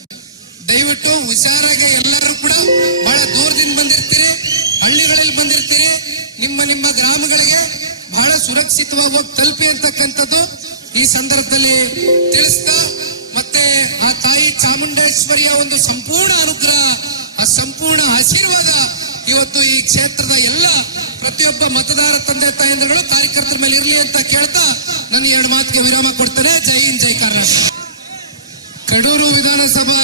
ದಯವಿಟ್ಟು ಹುಷಾರಾಗಿ ಎಲ್ಲರೂ ಕೂಡ, ಬಹಳ ದೂರದಿಂದ ಬಂದಿರ್ತೀರಿ, ಹಳ್ಳಿಗಳಲ್ಲಿ ಬಂದಿರ್ತೀರಿ, ನಿಮ್ಮ ಗ್ರಾಮಗಳಿಗೆ ಬಹಳ ಸುರಕ್ಷಿತವಾಗಿ ಹೋಗಿ ತಲುಪಿ ಅಂತಕ್ಕಂಥದ್ದು ಈ ಸಂದರ್ಭದಲ್ಲಿ ತಿಳಿಸ್ತಾ, ಮತ್ತೆ ಆ ತಾಯಿ ಚಾಮುಂಡೇಶ್ವರಿಯ ಒಂದು ಸಂಪೂರ್ಣ ಅನುಗ್ರಹ, ಆ ಸಂಪೂರ್ಣ ಆಶೀರ್ವಾದ ಇವತ್ತು ಈ ಕ್ಷೇತ್ರದ ಎಲ್ಲ ಪ್ರತಿಯೊಬ್ಬ ಮತದಾರ ತಂದೆ ತಾಯಂದಿರುಗಳು, ಕಾರ್ಯಕರ್ತರ ಮೇಲೆ ಇರಲಿ ಅಂತ ಕೇಳ್ತಾ ನನ್ನ 2 ಮಾತಿಗೆ ವಿರಾಮ ಕೊಡ್ತೇನೆ. ಜೈ ಹಿಂದ್, ಜೈ ಕರ್ನಾಟಕ. ಕಡೂರು ವಿಧಾನಸಭಾ